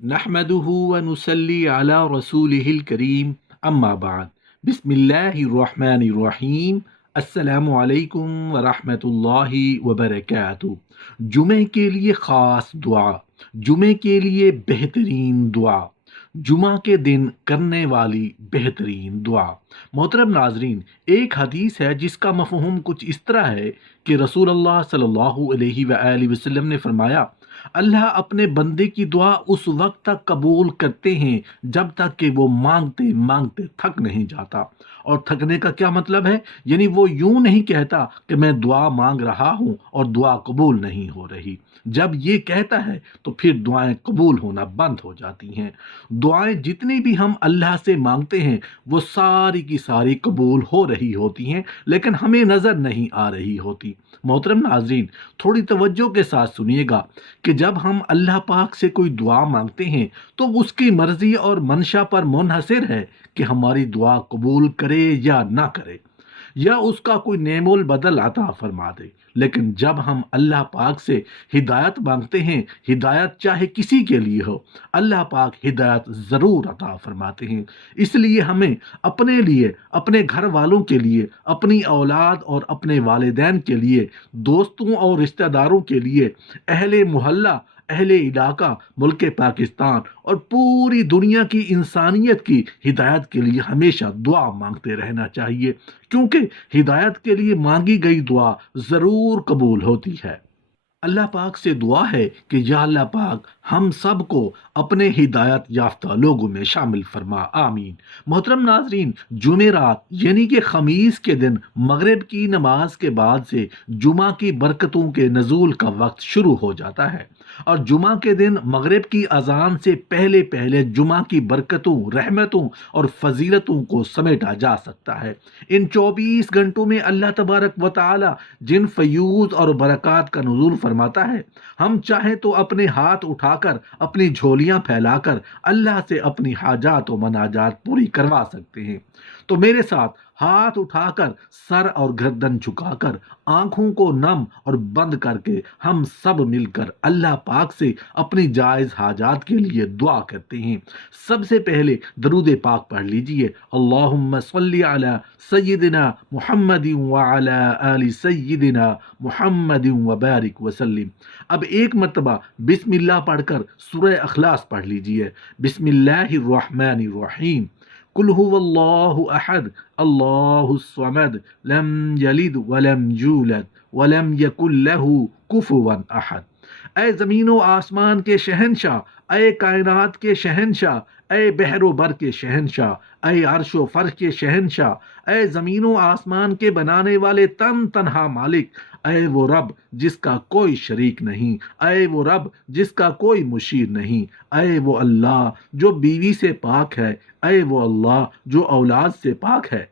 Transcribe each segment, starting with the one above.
نحمده ونصلي على رسوله الكريم اما بعد بسم اللہ الرحمن الرحیم السلام علیکم ورحمۃ اللہ وبرکاتہ۔ جمعے کے لیے خاص دعا، جمعے کے لیے بہترین دعا، جمعہ کے دن کرنے والی بہترین دعا۔ محترم ناظرین، ایک حدیث ہے جس کا مفہوم کچھ اس طرح ہے کہ رسول اللہ صلی اللہ علیہ وآلہ وسلم نے فرمایا، اللہ اپنے بندے کی دعا اس وقت تک قبول کرتے ہیں جب تک کہ وہ مانگتے مانگتے تھک نہیں جاتا۔ اور تھکنے کا کیا مطلب ہے؟ یعنی وہ یوں نہیں کہتا کہ میں دعا مانگ رہا ہوں اور دعا قبول نہیں ہو رہی۔ جب یہ کہتا ہے تو پھر دعائیں قبول ہونا بند ہو جاتی ہیں۔ دعائیں جتنی بھی ہم اللہ سے مانگتے ہیں وہ ساری کی ساری قبول ہو رہی ہوتی ہیں، لیکن ہمیں نظر نہیں آ رہی ہوتی۔ محترم ناظرین، تھوڑی توجہ کے ساتھ سنیے گا کہ جب ہم اللہ پاک سے کوئی دعا مانگتے ہیں تو اس کی مرضی اور منشا پر منحصر ہے کہ ہماری دعا قبول کرے یا نہ کرے، یا اس کا کوئی نعم البدل عطا فرما دے۔ لیکن جب ہم اللہ پاک سے ہدایت مانگتے ہیں، ہدایت چاہے کسی کے لیے ہو، اللہ پاک ہدایت ضرور عطا فرماتے ہیں۔ اس لیے ہمیں اپنے لیے، اپنے گھر والوں کے لیے، اپنی اولاد اور اپنے والدین کے لیے، دوستوں اور رشتہ داروں کے لیے، اہل محلہ، اہل علاقہ، ملک پاکستان اور پوری دنیا کی انسانیت کی ہدایت کے لیے ہمیشہ دعا مانگتے رہنا چاہیے، کیونکہ ہدایت کے لیے مانگی گئی دعا ضرور قبول ہوتی ہے۔ اللہ پاک سے دعا ہے کہ یا اللہ پاک ہم سب کو اپنے ہدایت یافتہ لوگوں میں شامل فرما، آمین۔ محترم ناظرین، جمعرات یعنی کہ خمیس کے دن مغرب کی نماز کے بعد سے جمعہ کی برکتوں کے نزول کا وقت شروع ہو جاتا ہے، اور جمعہ کے دن مغرب کی اذان سے پہلے پہلے جمعہ کی برکتوں، رحمتوں اور فضیلتوں کو سمیٹا جا سکتا ہے۔ ان 24 گھنٹوں میں اللہ تبارک و تعالی جن فیوض اور برکات کا نزول فرماتا ہے، ہم چاہیں تو اپنے ہاتھ اٹھا کر، اپنی جھولیاں پھیلا کر اللہ سے اپنی حاجات و مناجات پوری کروا سکتے ہیں۔ تو میرے ساتھ ہاتھ اٹھا کر، سر اور گردن جھکا کر، آنکھوں کو نم اور بند کر کے ہم سب مل کر اللہ پاک سے اپنی جائز حاجات کے لیے دعا کرتے ہیں۔ سب سے پہلے درود پاک پڑھ لیجئے، اللہم صلی علی سیدنا محمد وعلی آل سیدنا محمد وبارک وسلم۔ اب ایک مرتبہ بسم اللہ پڑھ کر سورہ اخلاص پڑھ لیجئے، بسم اللہ الرحمن الرحیم۔ قل هو اللہ احد اللہ الصمد لم یلد ولم یولد ولم یکن له کفوا احد۔ اے زمین و آسمان کے شہنشاہ، اے کائنات کے شہنشاہ، اے بحر و بر کے شہنشاہ، اے عرش و فرش کے شہنشاہ، اے زمین و آسمان کے بنانے والے تنہا مالک، اے وہ رب جس کا کوئی شریک نہیں، اے وہ رب جس کا کوئی مشیر نہیں، اے وہ اللہ جو بیوی سے پاک ہے، اے وہ اللہ جو اولاد سے پاک ہے،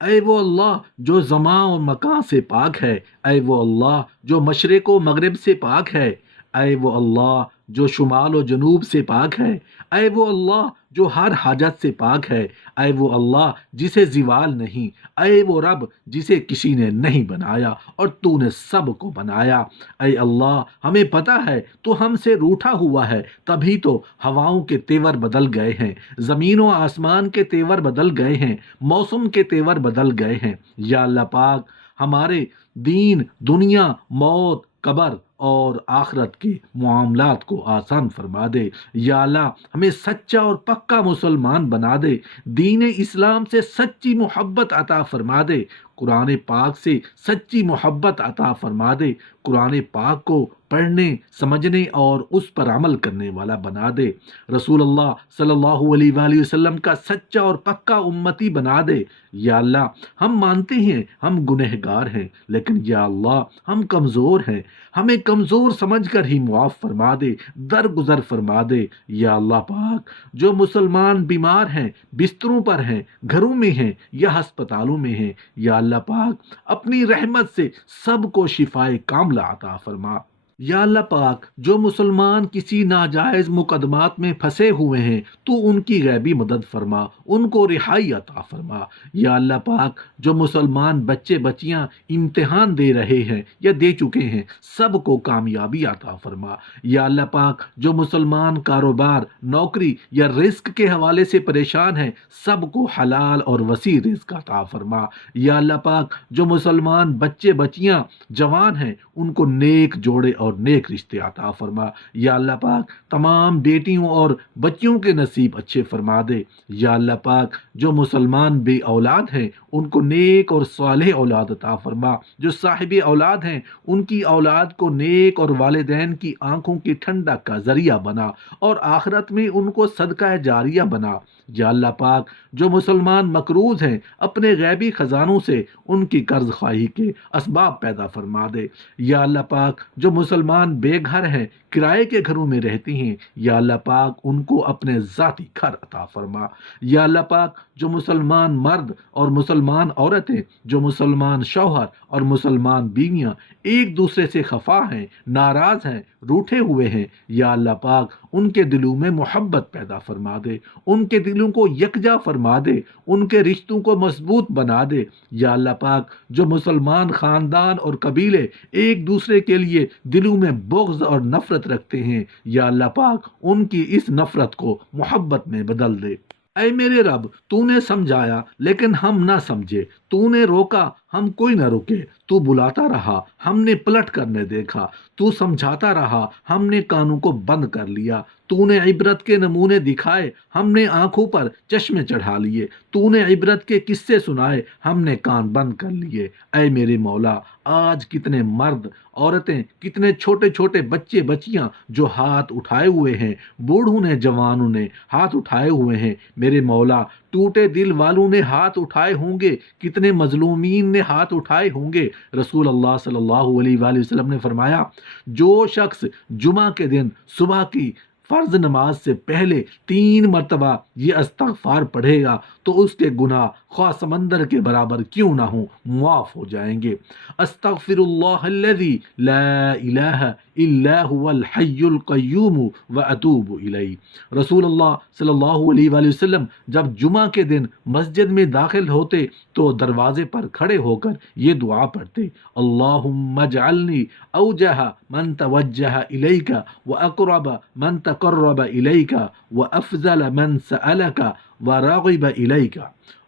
اے وہ اللہ جو زمان و مکان سے پاک ہے، اے وہ اللہ جو مشرق و مغرب سے پاک ہے، اے وہ اللہ جو شمال و جنوب سے پاک ہے، اے وہ اللہ جو ہر حاجت سے پاک ہے، اے وہ اللہ جسے زوال نہیں، اے وہ رب جسے کسی نے نہیں بنایا اور تو نے سب کو بنایا۔ اے اللہ، ہمیں پتہ ہے تو ہم سے روٹھا ہوا ہے، تبھی تو ہواؤں کے تیور بدل گئے ہیں، زمین و آسمان کے تیور بدل گئے ہیں، موسم کے تیور بدل گئے ہیں۔ یا اللہ پاک، ہمارے دین، دنیا، موت، قبر اور آخرت کے معاملات کو آسان فرما دے۔ یا اللہ، ہمیں سچا اور پکا مسلمان بنا دے، دین اسلام سے سچی محبت عطا فرما دے، قرآن پاک سے سچی محبت عطا فرما دے، قرآن پاک کو پڑھنے، سمجھنے اور اس پر عمل کرنے والا بنا دے، رسول اللہ صلی اللہ علیہ وآلہ وسلم کا سچا اور پکا امتی بنا دے۔ یا اللہ، ہم مانتے ہیں ہم گنہگار ہیں، لیکن یا اللہ ہم کمزور ہیں، ہمیں کمزور سمجھ کر ہی معاف فرما دے، درگزر فرما دے۔ یا اللہ پاک، جو مسلمان بیمار ہیں، بستروں پر ہیں، گھروں میں ہیں یا ہسپتالوں میں ہیں، یا اللہ پاک اپنی رحمت سے سب کو شفائے کاملہ عطا فرما۔ یا اللہ پاک، جو مسلمان کسی ناجائز مقدمات میں پھنسے ہوئے ہیں تو ان کی غیبی مدد فرما، ان کو رہائی عطا فرما۔ یا اللہ پاک، جو مسلمان بچے بچیاں امتحان دے رہے ہیں یا دے چکے ہیں، سب کو کامیابی عطا فرما۔ یا اللہ پاک، جو مسلمان کاروبار، نوکری یا رزق کے حوالے سے پریشان ہیں، سب کو حلال اور وسیع رزق عطا فرما۔ یا اللہ پاک، جو مسلمان بچے بچیاں جوان ہیں، ان کو نیک جوڑے اور نیک رشتے عطا فرما۔ یا اللہ پاک، تمام بیٹیوں اور بچیوں کے نصیب اچھے فرما دے۔ یا اللہ پاک، جو مسلمان بے اولاد ہیں ان کو نیک اور صالح اولاد عطا فرما۔ جو صاحب اولاد ہیں ان کی اولاد کو نیک اور والدین کی آنکھوں کی ٹھنڈک کا ذریعہ بنا، اور آخرت میں ان کو صدقہ جاریہ بنا۔ یا اللہ پاک، جو مسلمان مقروض ہیں، اپنے غیبی خزانوں سے ان کی قرض خواہی کے اسباب پیدا فرما دے۔ یا اللہ پاک، جو مسلمان بے گھر ہیں، کرائے کے گھروں میں رہتی ہیں، یا اللہ پاک ان کو اپنے ذاتی گھر عطا فرما۔ یا اللہ پاک، جو مسلمان مرد اور مسلمان عورتیں، جو مسلمان شوہر اور مسلمان بیویاں ایک دوسرے سے خفا ہیں، ناراض ہیں، روٹھے ہوئے ہیں، یا اللہ پاک ان کے دلوں میں محبت پیدا فرما دے، ان کے دلوں کو یکجا فرما دے، ان کے رشتوں کو مضبوط بنا دے۔ یا اللہ پاک، جو مسلمان خاندان اور قبیلے ایک دوسرے کے لیے دلوں میں بغض اور نفرت رکھتے ہیں، یا اللہ پاک ان کی اس نفرت کو محبت میں بدل دے۔ اے میرے رب، تو نے سمجھایا لیکن ہم نہ سمجھے، تو نے روکا ہم کوئی نہ رکے، تو بلاتا رہا ہم نے پلٹ کر نہ دیکھا، تو سمجھاتا رہا ہم نے کانوں کو بند کر لیا، تو نے عبرت کے نمونے دکھائے ہم نے آنکھوں پر چشمے چڑھا لیے، تو نے عبرت کے قصے سنائے ہم نے کان بند کر لیے۔ اے میرے مولا، آج کتنے مرد، عورتیں، کتنے چھوٹے چھوٹے بچے بچیاں جو ہاتھ اٹھائے ہوئے ہیں، بوڑھوں نے جوانوں نے ہاتھ اٹھائے ہوئے ہیں، میرے مولا ٹوٹے دل والوں نے ہاتھ اٹھائے ہوں گے، کتنے مظلومین نے ہاتھ اٹھائے ہوں گے۔ رسول اللہ صلی اللہ علیہ وآلہ وسلم نے فرمایا، جو شخص جمعہ کے دن صبح کی فرض نماز سے پہلے 3 مرتبہ یہ استغفار پڑھے گا تو اس کے گناہ خواہ سمندر کے برابر کیوں نہ ہوں معاف ہو جائیں گے۔ استغفر اللہ الذی لا الہ الا هو الحی القیوم واتوب الیہ۔ رسول اللہ صلی اللہ علیہ وآلہ وسلم جب جمعہ کے دن مسجد میں داخل ہوتے تو دروازے پر کھڑے ہو کر یہ دعا پڑھتے، اللہم اجعلنی اوجہ من توجہ الیک واقرب من تقرب الیک وافضل من سألک وراغب الیک۔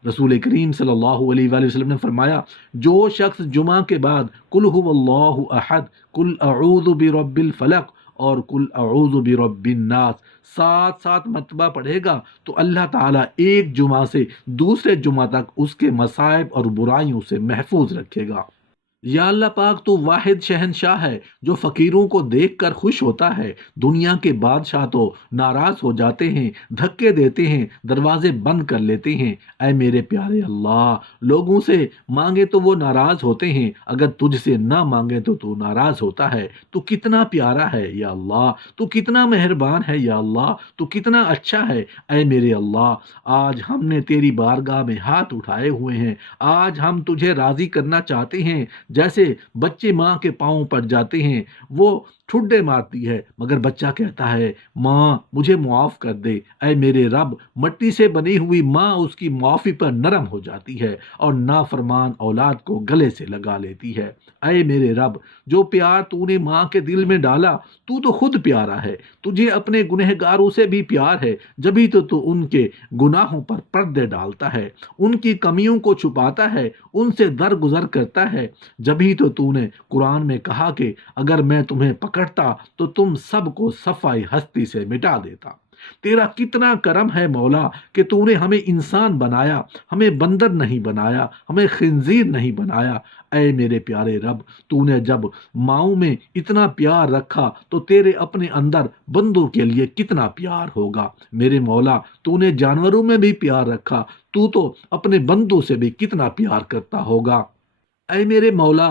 رسول کریم صلی اللہ علیہ وآلہ وسلم نے فرمایا، جو شخص جمعہ کے بعد قل هو اللہ احد، قل اعوذ برب الفلق اور قل اعوذ برب الناس 7 مرتبہ پڑھے گا تو اللہ تعالیٰ ایک جمعہ سے دوسرے جمعہ تک اس کے مصائب اور برائیوں سے محفوظ رکھے گا۔ یا اللہ پاک، تو واحد شہنشاہ ہے جو فقیروں کو دیکھ کر خوش ہوتا ہے، دنیا کے بادشاہ تو ناراض ہو جاتے ہیں، دھکے دیتے ہیں، دروازے بند کر لیتے ہیں۔ اے میرے پیارے اللہ، لوگوں سے مانگے تو وہ ناراض ہوتے ہیں، اگر تجھ سے نہ مانگے تو تو ناراض ہوتا ہے۔ تو کتنا پیارا ہے یا اللہ، تو کتنا مہربان ہے یا اللہ، تو کتنا اچھا ہے۔ اے میرے اللہ، آج ہم نے تیری بارگاہ میں ہاتھ اٹھائے ہوئے ہیں، آج ہم تجھے راضی کرنا چاہتے ہیں۔ جیسے بچے ماں کے پاؤں پڑ جاتے ہیں، وہ ٹھڈے مارتی ہے مگر بچہ کہتا ہے ماں مجھے معاف کر دے۔ اے میرے رب، مٹی سے بنی ہوئی ماں اس کی معافی پر نرم ہو جاتی ہے اور نافرمان اولاد کو گلے سے لگا لیتی ہے۔ اے میرے رب، جو پیار تو نے ماں کے دل میں ڈالا، تو خود پیارا ہے، تجھے اپنے گنہگاروں سے بھی پیار ہے، جبھی تو ان کے گناہوں پر پردے ڈالتا ہے، ان کی کمیوں کو چھپاتا ہے، ان سے درگزر کرتا ہے، جبھی تو نے قرآن میں کہا کہ اگر میں تمہیں پکڑتا تو تم سب کو صفائی ہستی سے مٹا دیتا۔ تیرا کتنا کرم ہے مولا کہ تو نے ہمیں انسان بنایا، ہمیں بندر نہیں بنایا، ہمیں خنزیر نہیں بنایا۔ اے میرے پیارے رب، تو نے جب ماؤں میں اتنا پیار رکھا تو تیرے اپنے اندر بندوں کے لیے کتنا پیار ہوگا۔ میرے مولا، تو نے جانوروں میں بھی پیار رکھا، تو اپنے بندوں سے بھی کتنا پیار کرتا ہوگا۔ اے میرے مولا،